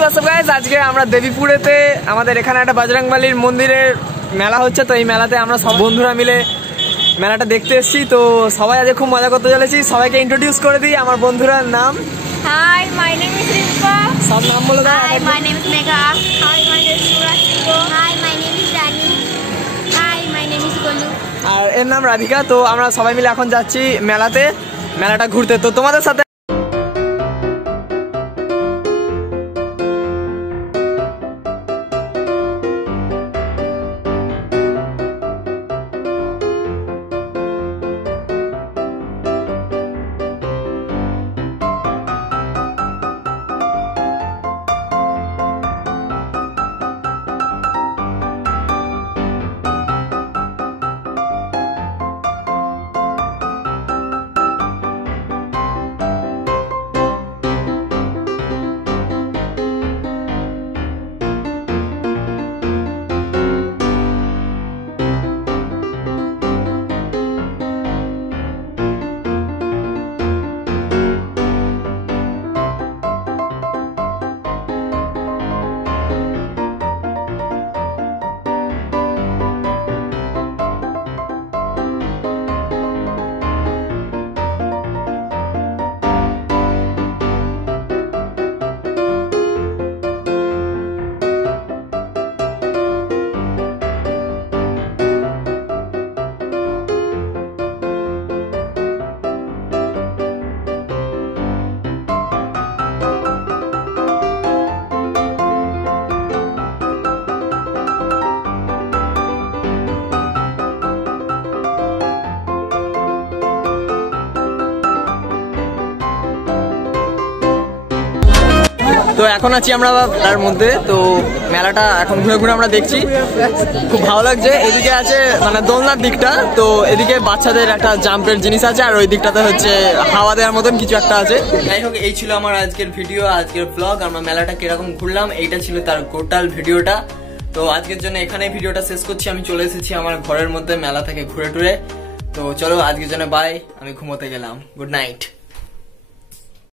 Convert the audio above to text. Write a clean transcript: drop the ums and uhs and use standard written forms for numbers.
WhatsApp guys, আজকে আমরা দেবীপুরেতে আমাদের এখানে একটা বজরংবলীর মন্দিরের মেলা হচ্ছে। তো এই মেলাতে আমরা সব বন্ধুরা মিলে মেলাটা দেখতে এসেছি। তো সবাই আজ খুব মজা করতে চলেছি। সবাইকে ইন্ট্রোডিউস করে দিই আমার বন্ধুরার নাম। Hi, my name is Rimpa. সব নাম বলে দাও। Hi, my name is Megha. Hi, my name is Murashiko. Hi, my name is Rani. Hi, my name is Golu. আর এর নাম রাধিকা। তো আমরা সবাই মিলে এখন যাচ্ছি মেলাটা ঘুরতে। তো তোমাদের সাথে তো এখন আছি আমরা তার মধ্যে। তো মেলাটা এখন ঘুরে ঘুরে আমরা দেখছি, খুব ভালো লাগছে। এদিকে আছে মানে দোলনার দিকটা, তো এদিকে বাচ্চাদের একটা জাম্পের জিনিস আছে, আর ওই দিকটাতে হচ্ছে হাওয়া দেওয়ার মতন কিছু একটা আছে। যাই হোক, এই ছিল আমার আজকের ভিডিও, আজকের ব্লগ। আমরা মেলাটা কিরকম ঘুরলাম এইটা ছিল তার টোটাল ভিডিওটা। তো আজকের জন্য এখানে ভিডিওটা শেষ করছি। আমি চলে এসেছি আমার ঘরের মধ্যে মেলা থেকে ঘুরে টুরে। তো চলো আজকের জন্য বাই, আমি ঘুমোতে গেলাম। Good night.